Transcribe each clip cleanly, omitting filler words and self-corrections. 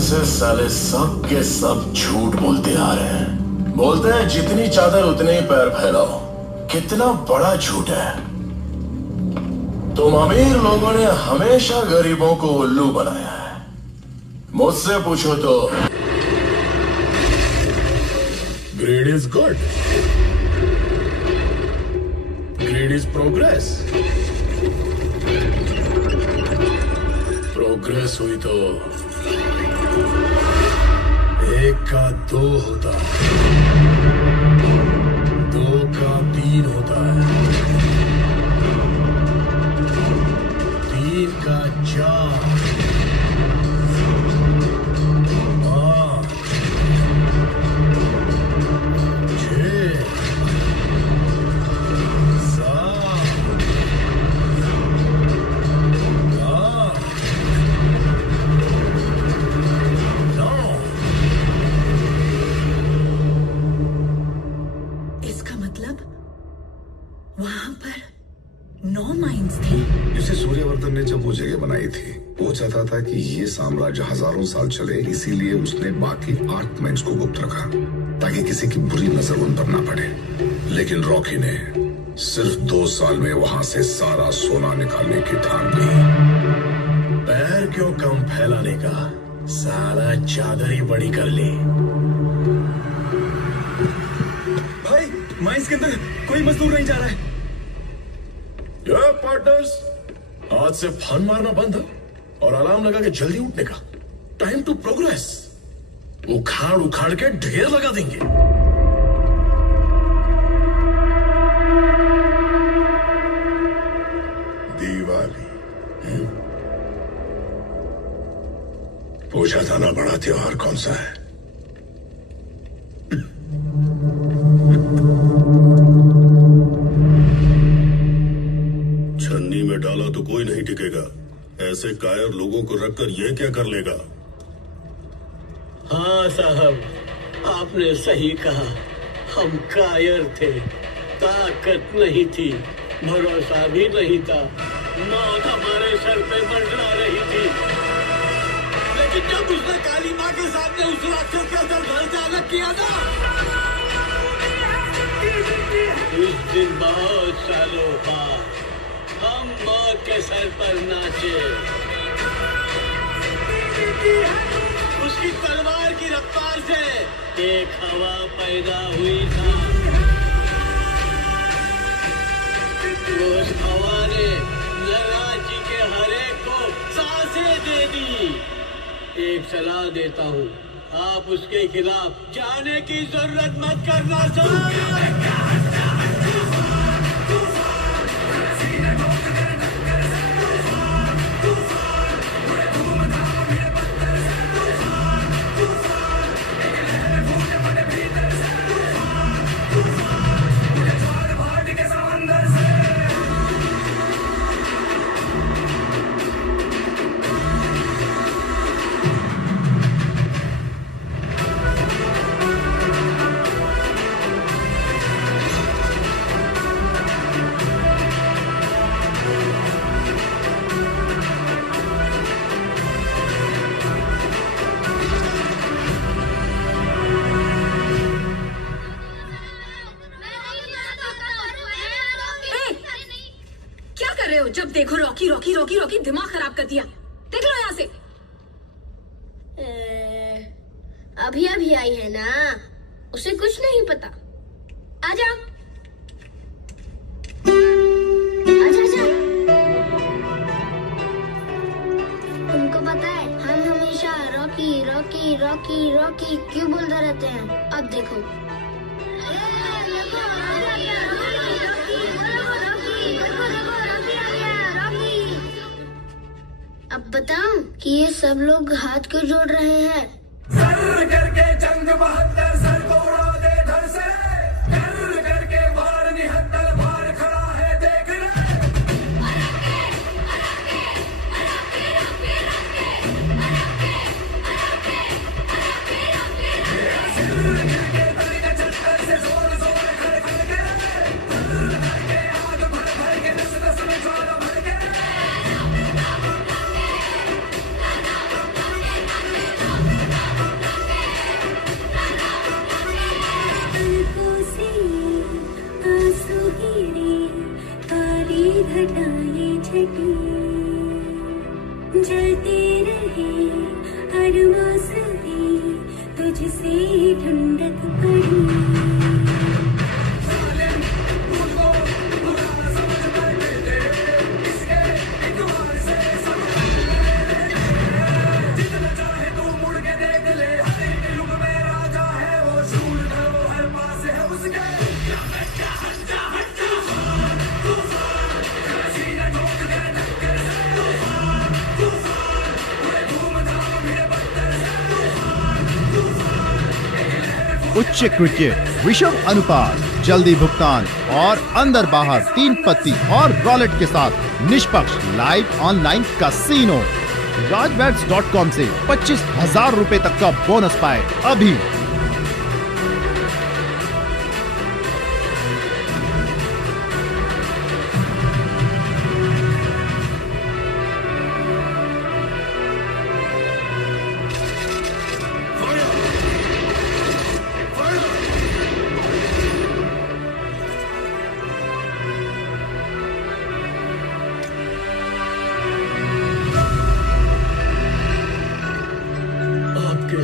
से साले सब के सब झूठ बोलते आ रहे हैं। बोलते हैं जितनी चादर उतने ही पैर फैलाओ। कितना बड़ा झूठ है। तुम अमीर लोगों ने हमेशा गरीबों को उल्लू बनाया है। मुझसे पूछो तो grade is good, grade is progress. Progress हुई तो एक का दो होता है, दो का तीन होता है, तीन का चार, पांच, छह, सात, आठ, 9। इसका मतलब वहां पर 9 माइंस थी। जिसे सूर्यवर्धन ने जब वो जगह बनाई थी, वो चाहता था कि ये साम्राज्य हजारों साल चले, इसीलिए उसने बाकी 8 माइंस को गुप्त रखा ताकि किसी की बुरी नजर उन पर ना पड़े। लेकिन रॉकी ने सिर्फ 2 साल में वहां से सारा सोना निकालने की ठान ली। पैर क्यों कम फैलाने का, सारा चादर ही बड़ी कर ली। भाई माइंस के अंदर कोई मजदूर नहीं जा रहा है। पार्टनर्स, आज से फन मारना बंद है और अलार्म लगा के जल्दी उठने का। Time to progress. उखाड़ उखाड़ के ढेर लगा देंगे। दिवाली पूछा था ना, बड़ा त्योहार कौन सा है? छन्नी में डाला तो कोई नहीं टिकेगा। ऐसे कायर लोगों को रखकर यह क्या कर लेगा? हाँ साहब, आपने सही कहा। हम कायर थे, ताकत नहीं थी, भरोसा भी नहीं था। मौत हमारे सर पे मंडरा रही थी। लेकिन जब उसने काली माँ के सामने उस राक्षस का सर धड़ से अलग किया था, उस दिन बहुत सालों बाद हम मौत के सर पर नाचे। उसकी तलवार की रफ्तार से एक हवा पैदा हुई था। उस हवा ने यमराज जी के हर एक को सांसें दे दी। एक सलाह देता हूँ, आप उसके खिलाफ जाने की जरूरत मत करना सर। जब देखो रॉकी रॉकी रॉकी रॉकी, दिमाग खराब कर दिया। देख लो यहाँ से। अभी अभी आई है ना, उसे कुछ नहीं पता। आजा आजा आजा। तुमको पता है हम हमेशा रॉकी रॉकी रॉकी रॉकी क्यों बोलते रहते हैं? अब देखो। अब बताऊं कि ये सब लोग हाथ क्यों जोड़ रहे हैं? सर करके जंग 72 सर को उड़ा दे धर से, कर करके वार निहत्तर बार खड़ा है देख ले। सिर करके तली ने चक्कर से जोर जोर खड़ खड़ के, करके आग भर भर के नस नस में ज्वाला भर के। बरमास दी तुझसे ठंडक पड़ी। उच्च क्रिकेट, विषम अनुपात, जल्दी भुगतान और अंदर बाहर 3 पत्ती और वॉलेट के साथ निष्पक्ष लाइव ऑनलाइन कैसीनो। rajbets.com से 25,000 रुपए तक का बोनस पाए अभी।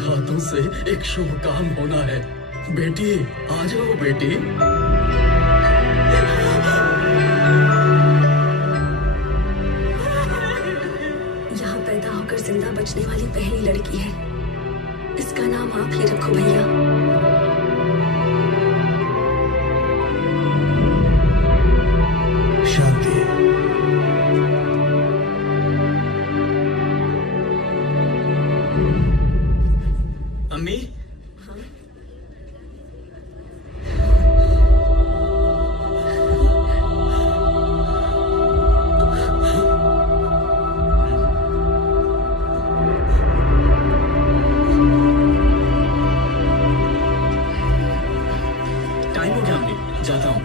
हाथों से एक शुभ काम होना है। बेटी आ जाओ बेटी। यहाँ पैदा होकर जिंदा बचने वाली पहली लड़की है। इसका नाम आप ही रखो भैया। शांति। अम्मी, टाइम हो गया अम्मी, जाता हूँ।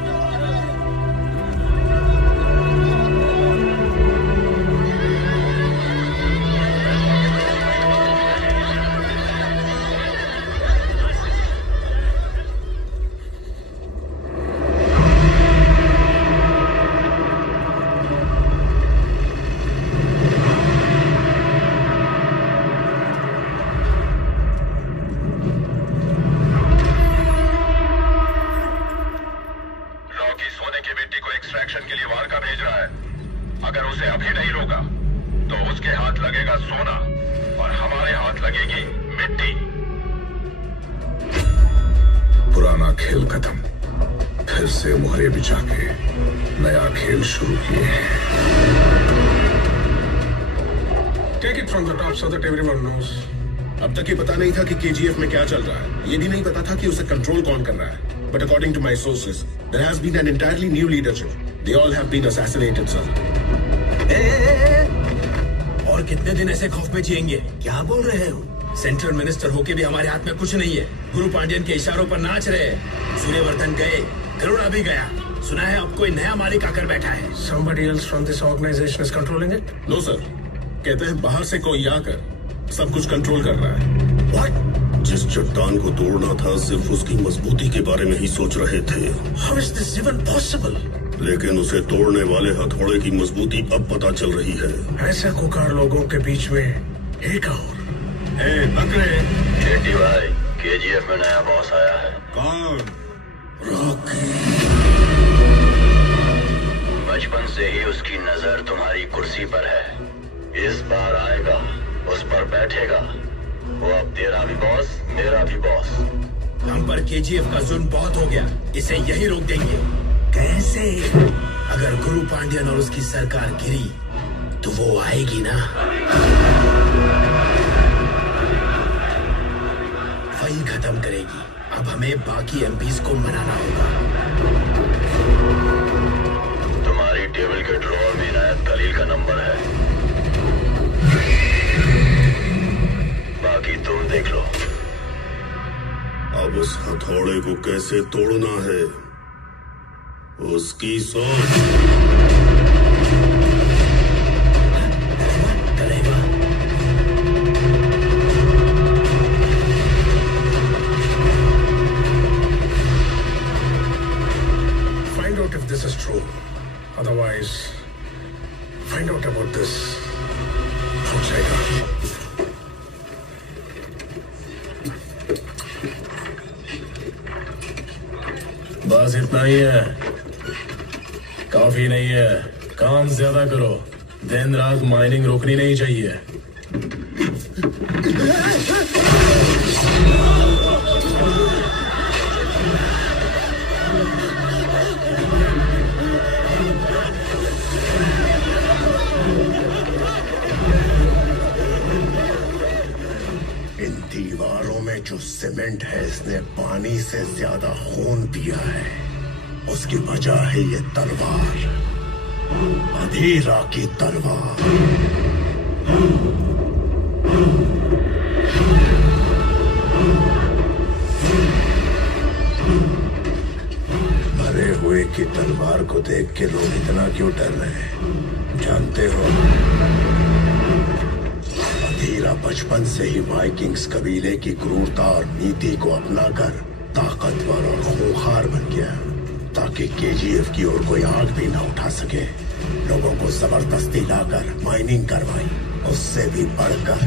एक्सट्रैक्शन के लिए वार्का भेज रहा है। अगर उसे अभी नहीं रोका तो उसके हाथ लगेगा सोना और हमारे हाथ लगेगी मिट्टी। पुराना खेल खत्म, फिर से मोहरे बिछा के नया खेल शुरू किए हैं। Take it from the top so that everyone knows. अब तक ये पता नहीं था कि केजीएफ में क्या चल रहा है। ये भी नहीं पता था कि उसे कंट्रोल कौन कर रहा है। But according to my sources, there has been an entirely new leadership. They all have been assassinated, sir. और कितने दिन ऐसे खौफ में जिएंगे? क्या बोल रहे हो? सेंट्रल मिनिस्टर होके भी हमारे हाथ में कुछ नहीं है। गुरु पांड्यन के इशारों पर नाच रहे। सूर्यवर्धन गए, गरुड़ा भी गया। सुना है अब कोई नया मालिक आकर बैठा है। Somebody else from this organization is controlling it? No, sir. कहते हैं बाहर से कोई आकर सब कुछ कंट्रोल कर रहा है। What? जिस चट्टान को तोड़ना था सिर्फ उसकी मजबूती के बारे में ही सोच रहे थे। How is this even possible? लेकिन उसे तोड़ने वाले हथौड़े की मजबूती अब पता चल रही है। ऐसे खुकार लोगों के बीच में एक और। बकरे। शेट्टी भाई, केजीएफ में नया बॉस आया है। कौन? रॉकी। बचपन से ही उसकी नजर तुम्हारी कुर्सी पर है। इस बार आएगा, उस पर बैठेगा। वो अब तेरा भी बॉस, मेरा भी बॉस। हम पर केजीएफ का जुल्म बहुत हो गया, इसे यही रोक देंगे। कैसे? अगर गुरु पांड्यन और उसकी सरकार गिरी तो वो आएगी ना। वही खत्म करेगी। अब हमें बाकी एमपीज को मनाना होगा। तुम्हारी टेबल के ड्रॉर में इनायत खलील का नंबर है। बाकी तुम देख लो। अब उस हथौड़े को कैसे तोड़ना है, उसकी सोच। Find out if this is true. Otherwise, find out about this outsider. बस इतना ही है, काफी नहीं है। काम ज्यादा करो, दिन रात माइनिंग रोकनी नहीं चाहिए। इन दीवारों में जो सीमेंट है, इसने पानी से ज्यादा खून पिया है। उसकी वजह है ये तलवार, अधीरा की तलवार। मरे हुए की तलवार को देख के लोग इतना क्यों डर रहे हैं जानते हो? अधीरा बचपन से ही वाइकिंग्स कबीले की क्रूरता और नीति को अपनाकर ताकतवर और खूंखार बन गया, ताकि केजीएफ की ओर कोई आंख भी ना उठा सके। लोगों को जबरदस्ती लाकर माइनिंग करवाई। उससे भी बढ़कर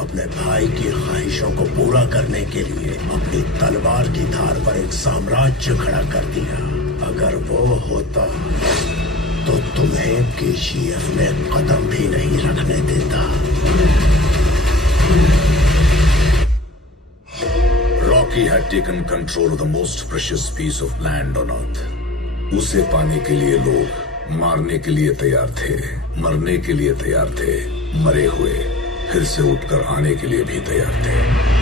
अपने भाई की ख्वाहिशों को पूरा करने के लिए अपनी तलवार की धार पर एक साम्राज्य खड़ा कर दिया। अगर वो होता तो तुम्हें केजीएफ में कदम भी नहीं रखने देता। Rocky had taken control of the most precious piece of land on earth. उसे पाने के लिए लोग मारने के लिए तैयार थे, मरने के लिए तैयार थे, मरे हुए फिर से उठकर आने के लिए भी तैयार थे।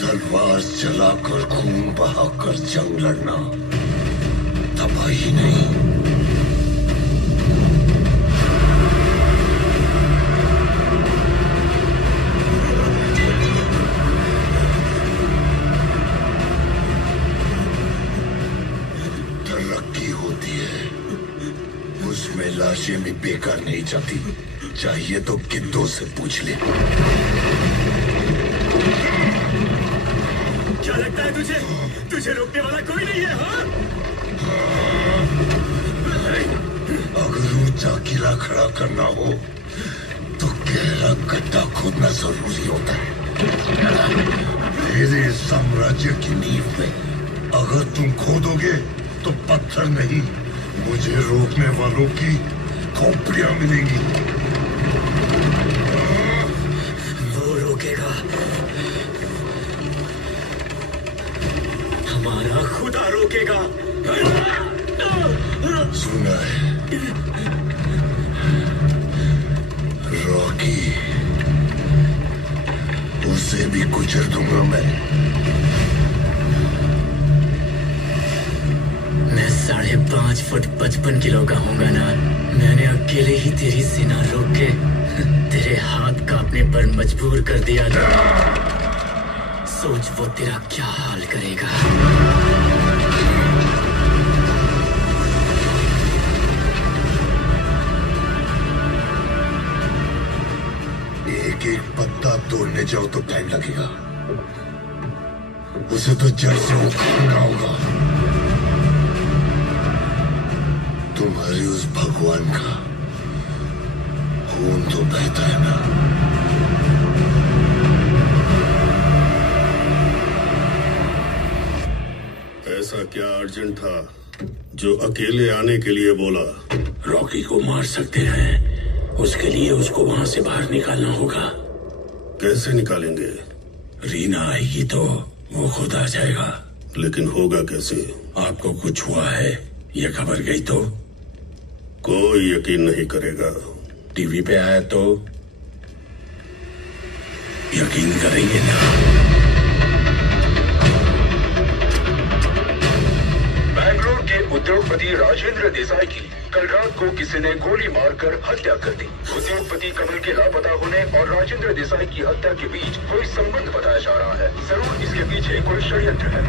तलवार चलाकर खून बहाकर जंग लड़ना तबाही नहीं। तरक्की होती है, उसमें लाशें भी बेकार नहीं जाती। चाहिए तो गिद्धों से पूछ ले। क्या लगता है तुझे? तुझे रोकने वाला कोई नहीं है, हाँ? अगर ऊंचा किला खड़ा करना हो तो गहरा गड्ढा खोदना जरूरी होता है। मेरे साम्राज्य की नींव में अगर तुम खोदोगे तो पत्थर नहीं, मुझे रोकने वालों की खोपड़ियां मिलेंगी। वो रोकेगा, हमारा खुदा रोकेगा। सुना है रॉकी, उसे भी कुचल दूंगा मैं। 5.5 फुट 55 किलो का होगा ना। मैंने अकेले ही तेरी सेना रोक के तेरे हाथ कांपने पर मजबूर कर दिया था। सोच वो तेरा क्या हाल करेगा। एक एक पत्ता तोड़ने जाओ तो टाइम लगेगा, उसे तो जड़ से उखाड़ना होगा। तुम्हारे उस भगवान का खून तो बहता है ना। ऐसा क्या अर्जेंट था जो अकेले आने के लिए बोला? रॉकी को मार सकते हैं, उसके लिए उसको वहां से बाहर निकालना होगा। कैसे निकालेंगे? रीना आएगी तो वो खुद आ जाएगा। लेकिन होगा कैसे? आपको कुछ हुआ है ये खबर गई तो कोई यकीन नहीं करेगा। टीवी पे आया तो यकीन करेंगे ना। बैंगलोर के उद्योगपति राजेंद्र देसाई की कल रात को किसी ने गोली मारकर हत्या कर दी। उद्योगपति कमल के लापता होने और राजेंद्र देसाई की हत्या के बीच कोई संबंध बताया जा रहा है। जरूर इसके पीछे कोई षड्यंत्र है।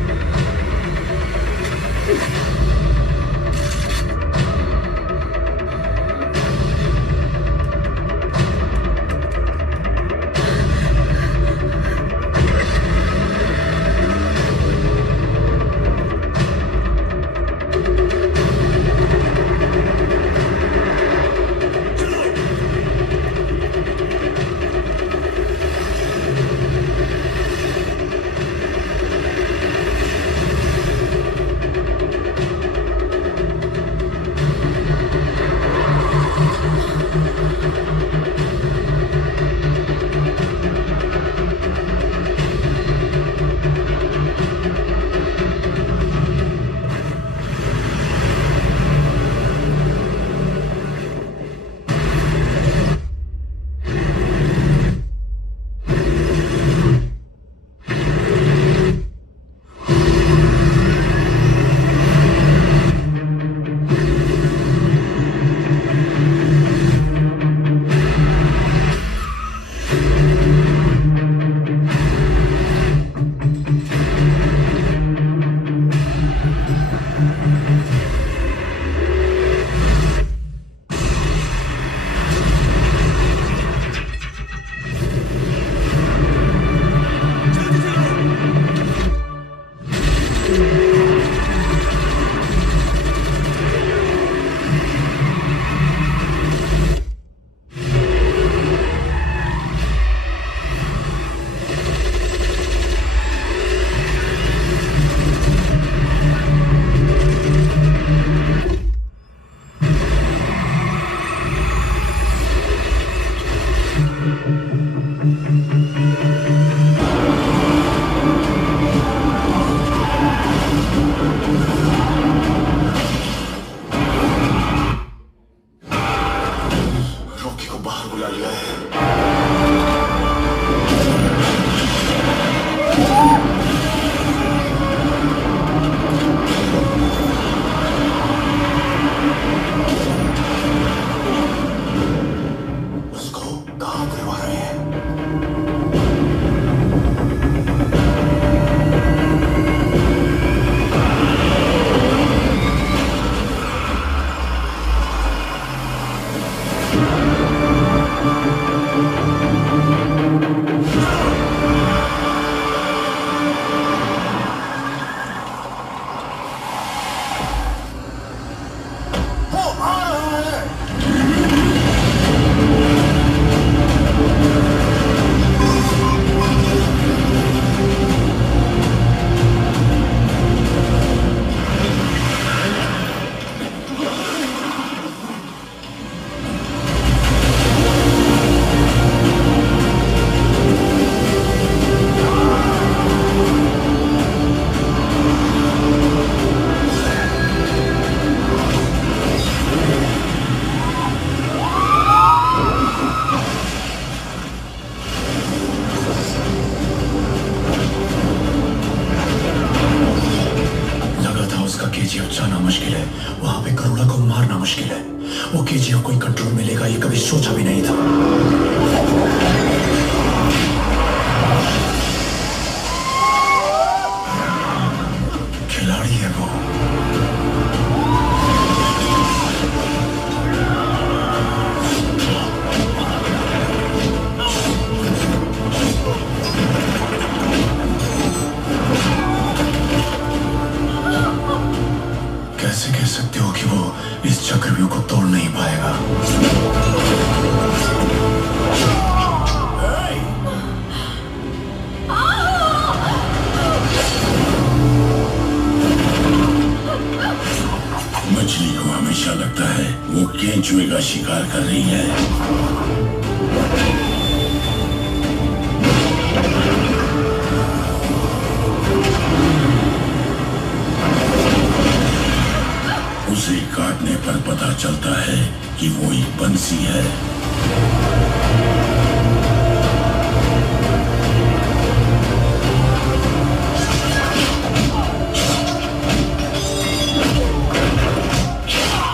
मुश्किल है। वो केजीएफ को कंट्रोल मिलेगा ये कभी सोचा भी नहीं था। खिलाड़ी है वो। कैसे कह सकते हो कि वो इस चक्रव्यूह को तोड़ नहीं पाएगा? मछली को हमेशा लगता है वो केंचुए का शिकार कर रही है। उसे काटने पर पता चलता है कि वो एक बंसी है।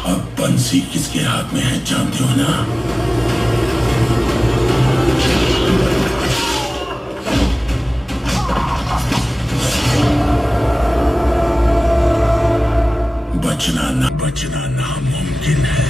अब बंसी किसके हाथ में है जानते हो ना? बचना नामुमकिन है।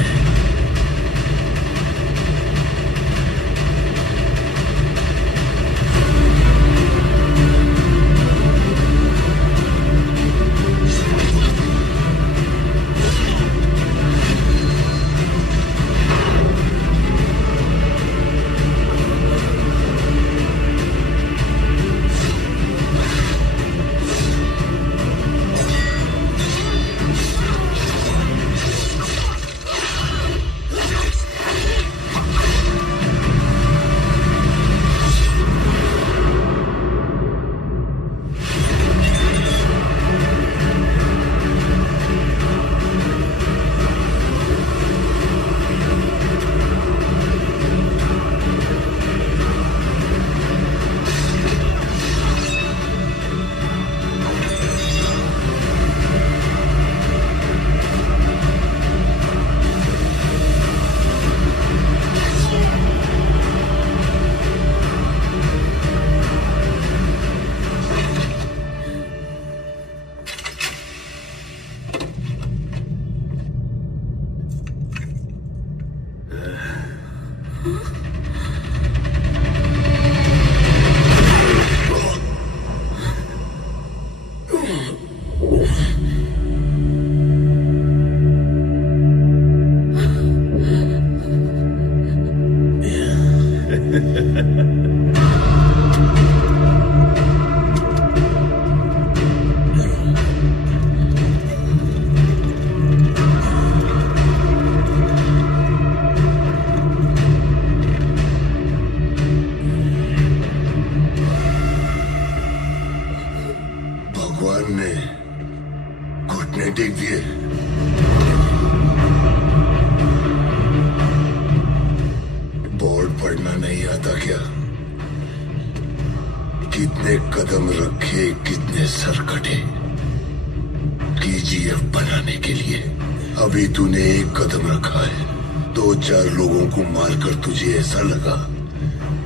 तुझे ऐसा लगा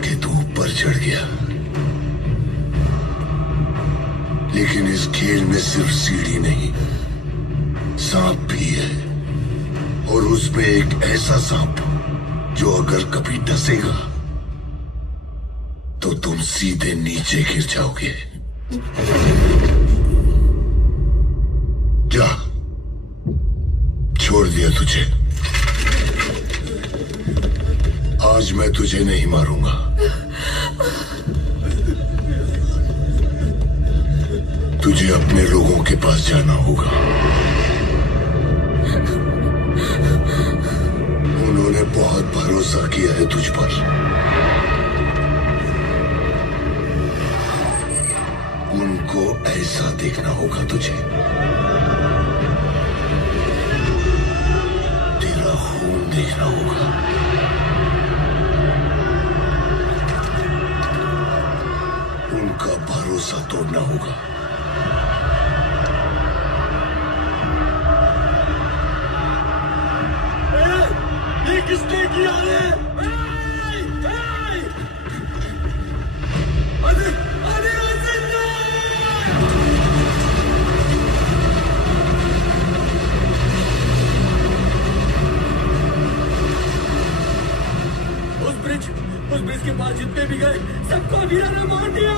कि तू ऊपर चढ़ गया, लेकिन इस खेल में सिर्फ सीढ़ी नहीं, सांप भी है। और उसमें एक ऐसा सांप जो अगर कभी डसेगा तो तुम सीधे नीचे गिर जाओगे। जा, छोड़ दिया तुझे। आज मैं तुझे नहीं मारूंगा। तुझे अपने लोगों के पास जाना होगा। उन्होंने बहुत भरोसा किया है तुझ पर। उनको ऐसा देखना होगा तुझे। तेरा खून देखना होगा। उनका भरोसा तोड़ना होगा। किसने किया है? उस ब्रिज के पास जितने भी गए सबको अधीरा ने मार दिया।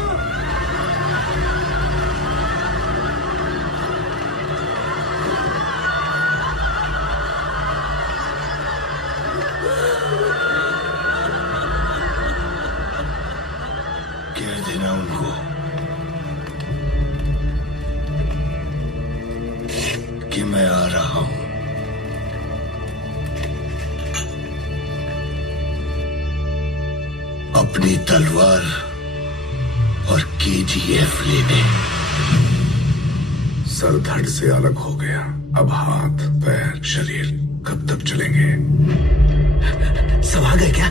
कह देना उनको कि मैं आ रहा हूं। अपनी तलवार और केजीएफ लेने। सर धड़ से अलग हो गया, अब हाथ पैर शरीर कब तक चलेंगे? सब आ गए क्या?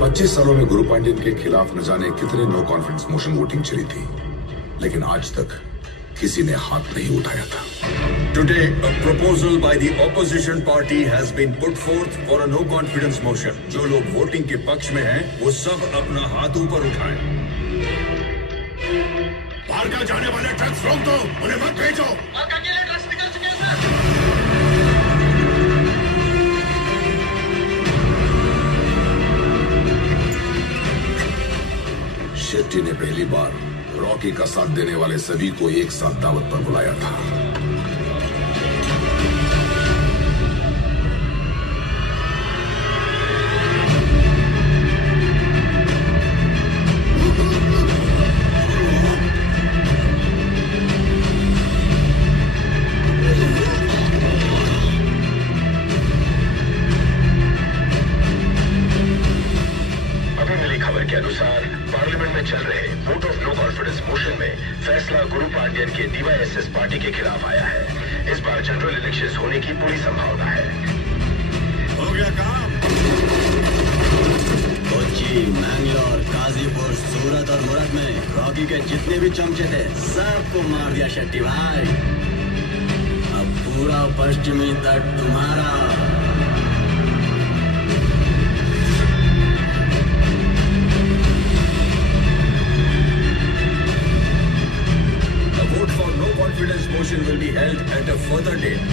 25 सालों में गुरु पांड्यन के खिलाफ न जाने कितने नो कॉन्फिडेंस मोशन वोटिंग चली थी, लेकिन आज तक किसी ने हाथ नहीं उठाया था। Today, a proposal by the opposition party has been put forth for a no confidence motion. जो लोग वोटिंग के पक्ष में हैं, वो सब अपना हाथ ऊपर उठाएं। बाहर का जाने वाले ट्रक्स रोक दो, उन्हें मत भेजो। अकेले ट्रक्स निकल चुके हैं सर। शेट्टी ने पहली बार रॉकी का साथ देने वाले सभी को एक साथ दावत पर बुलाया था। अभी मिली खबर के अनुसार पार्लियामेंट में चल रहे vote of no confidence motion में फैसला गुरु पांड्यन के डीवाईएसएस पार्टी के खिलाफ आया है। इस बार जनरल इलेक्शंस होने की पूरी संभावना है। हो गया काम। कोच्चि, मैंगलोर, गाजीपुर, सूरत और मुरत में रॉकी के जितने भी चमचे थे सबको मार दिया शेट्टी भाई। अब पूरा पश्चिमी तट तुम्हारा। The vote for no confidence motion will be held at a further date.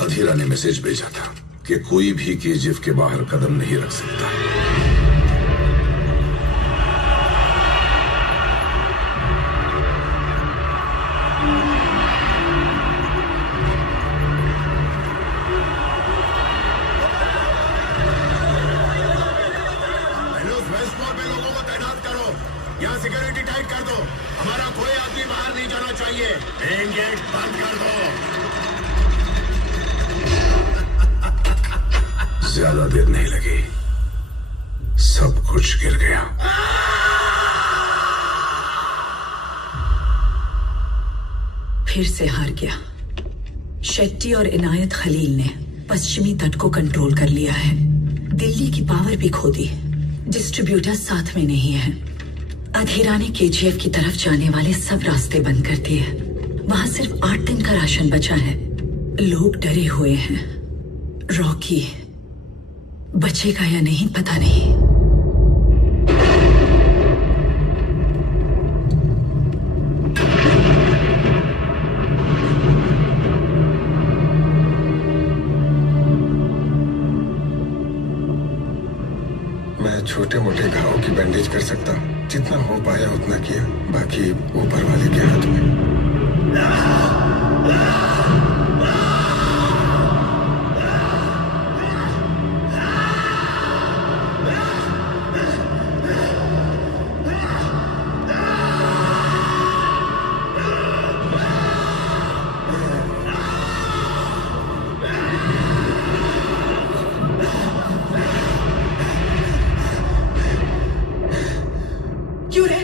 अधीरा ने मैसेज भेजा था कि कोई भी केजीएफ के बाहर कदम नहीं रख सकता। वेस्ट वॉल पे लोगों को तैनात करो। यहाँ सिक्योरिटी टाइट कर दो। हमारा कोई आदमी बाहर नहीं जाना चाहिए। मेन गेट बंद कर दो। ज्यादा देर नहीं लगी, सब कुछ गिर गया। फिर से हार गया। शेट्टी और इनायत खलील ने पश्चिमी तट को कंट्रोल कर लिया है। दिल्ली की पावर भी खो दी। डिस्ट्रीब्यूटर साथ में नहीं है। अधीरा ने केजीएफ की तरफ जाने वाले सब रास्ते बंद कर दिए। वहां सिर्फ 8 दिन का राशन बचा है। लोग डरे हुए हैं। रॉकी बचेगा या नहीं पता नहीं। मैं छोटे मोटे घावों की बैंडेज कर सकता हूँ। जितना हो पाया उतना किया, बाकी ऊपर वाले के हाथ में। क्यों रे?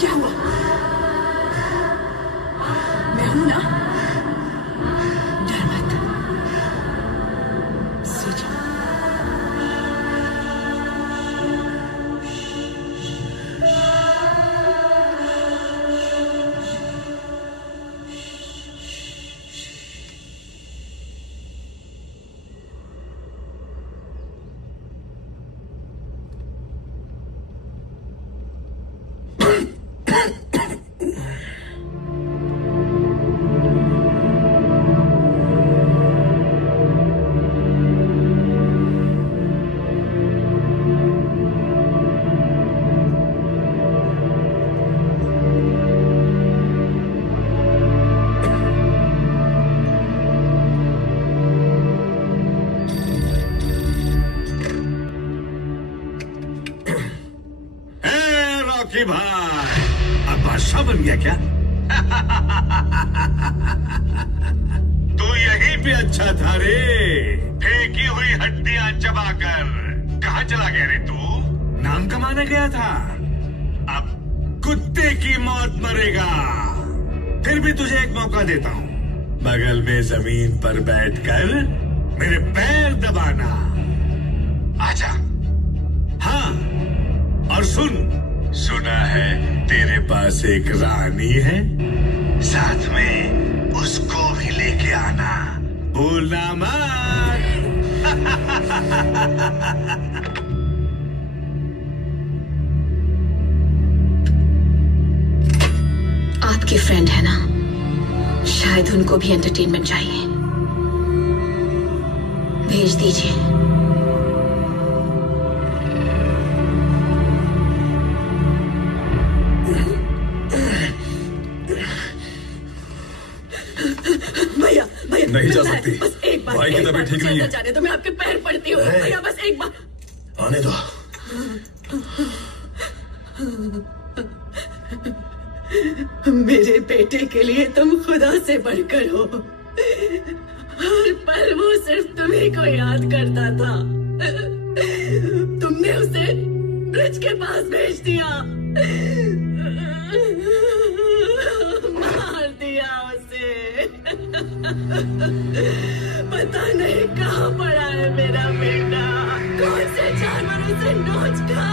क्या हुआ? मैं हूं ना, डर मत। सो जा। रॉकी भाई, अब बादशाह बन गया क्या? तू यहीं पे अच्छा था रे, फेंकी हुई हड्डियां चबाकर। कहाँ चला गया रे तू? नाम कमाने गया था, अब कुत्ते की मौत मरेगा। फिर भी तुझे एक मौका देता हूँ, बगल में जमीन पर बैठकर मेरे पैर दबाना। आजा। हाँ, और सुना है तेरे पास एक रानी है, साथ में उसको भी लेके आना, भूलना मत। आपके फ्रेंड है ना, शायद उनको भी एंटरटेनमेंट चाहिए, भेज दीजिए। भैया भैया नहीं जा सकती, बस एक बार, भाई की तबीयत ठीक नहीं है। जाने दो, मैं आपके पैर पड़ती हूँ भैया, बस एक बार आने दो। मेरे बेटे के लिए तुम खुदा से बढ़कर हो, हर पल वो सिर्फ तुम्ही को याद करता था। तुमने उसे ब्रिज के पास भेज दिया, मार दिया उसे। पता नहीं कहाँ पड़ा है मेरा बेटा, कौन से जानवर उसे नोच खा